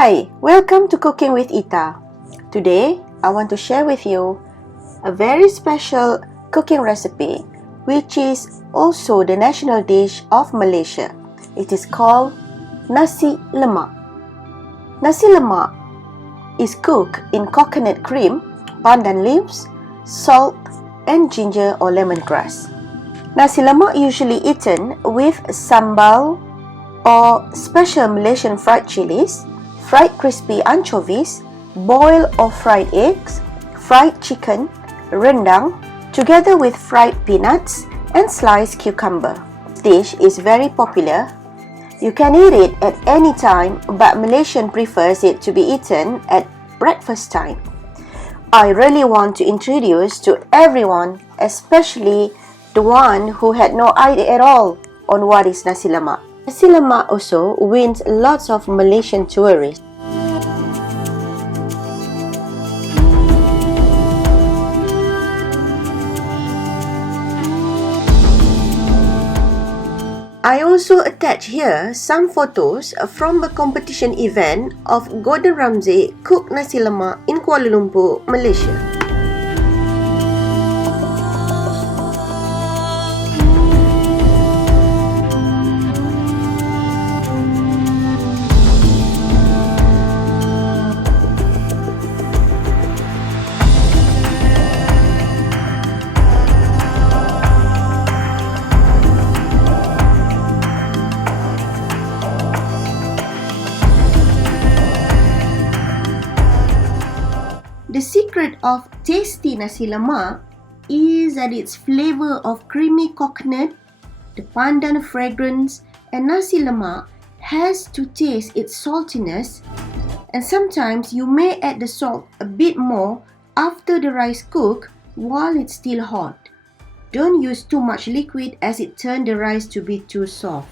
Hi, welcome to Cooking with Ita. Today, I want to share with you a very special cooking recipe, which is also the national dish of Malaysia. It is called Nasi Lemak. Nasi Lemak is cooked in coconut cream, pandan leaves, salt, and ginger or lemongrass. Nasi Lemak usually eaten with sambal or special Malaysian fried chilies, fried crispy anchovies, boiled or fried eggs, fried chicken, rendang, together with fried peanuts and sliced cucumber. This dish is very popular. You can eat it at any time, but Malaysian prefers it to be eaten at breakfast time. I really want to introduce to everyone, especially the one who had no idea at all on what is Nasi Lemak. Nasi Lemak also wins lots of Malaysian tourists. I also attach here some photos from a competition event of Gordon Ramsay cooked Nasi Lemak in Kuala Lumpur, Malaysia. The secret of tasty Nasi Lemak is that its flavor of creamy coconut, the pandan fragrance, and Nasi Lemak has to taste its saltiness, and sometimes you may add the salt a bit more after the rice cook while it's still hot. Don't use too much liquid as it turns the rice to be too soft.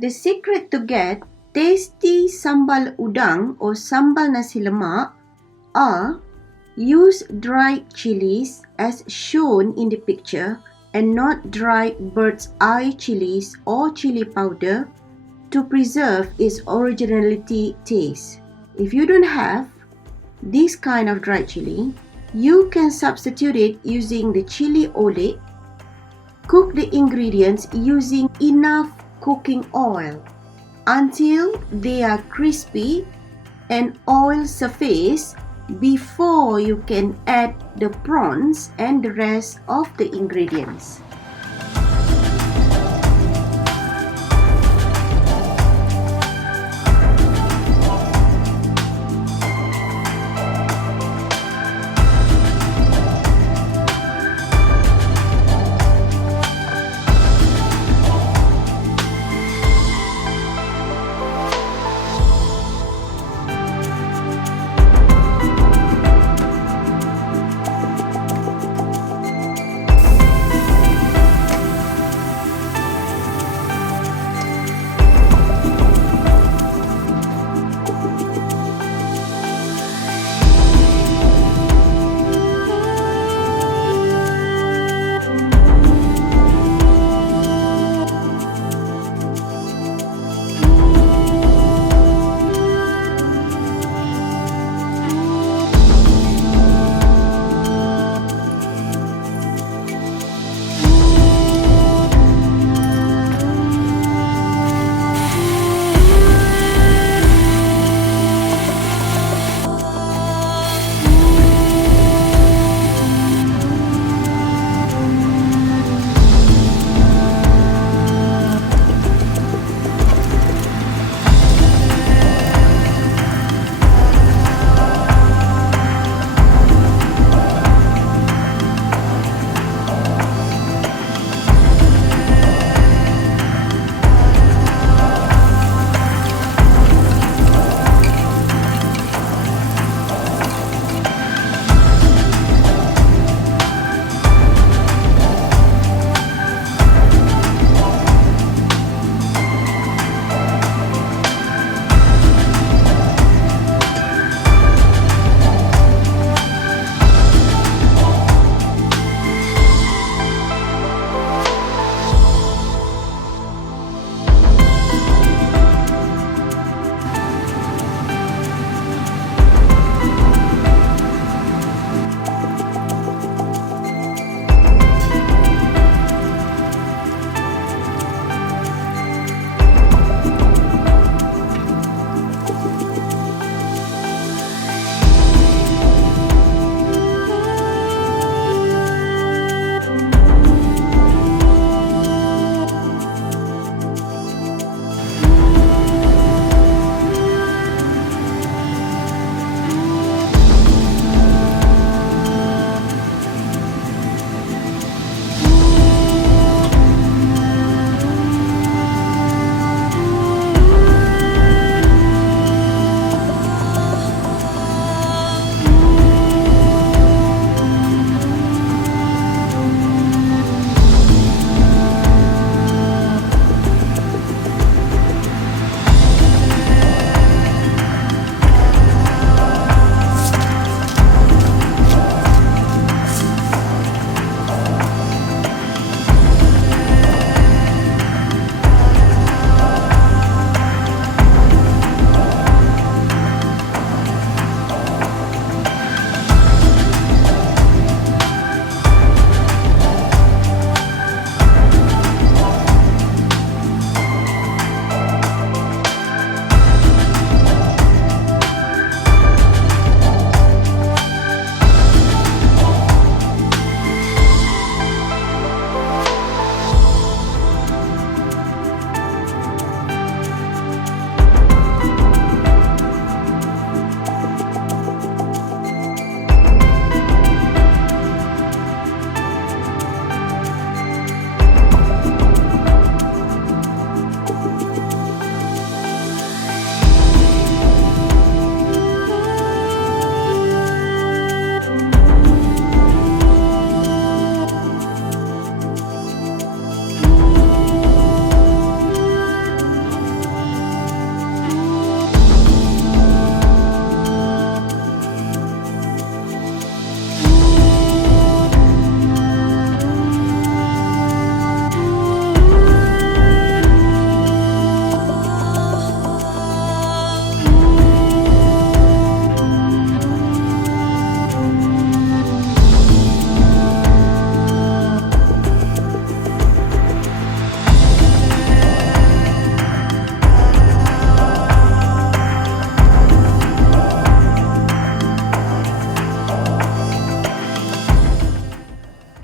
The secret to get Tasty sambal udang or sambal nasi lemak are use dried chilies as shown in the picture and not dried bird's eye chilies or chili powder to preserve its originality taste. If you don't have this kind of dried chili, you can substitute it using the chili oil. Cook the ingredients using enough cooking oil until they are crispy and oil surface before you can add the prawns and the rest of the ingredients.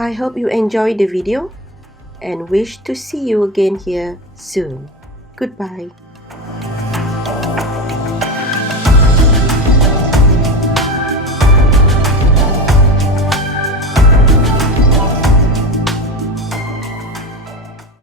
I hope you enjoyed the video and wish to see you again here soon. Goodbye.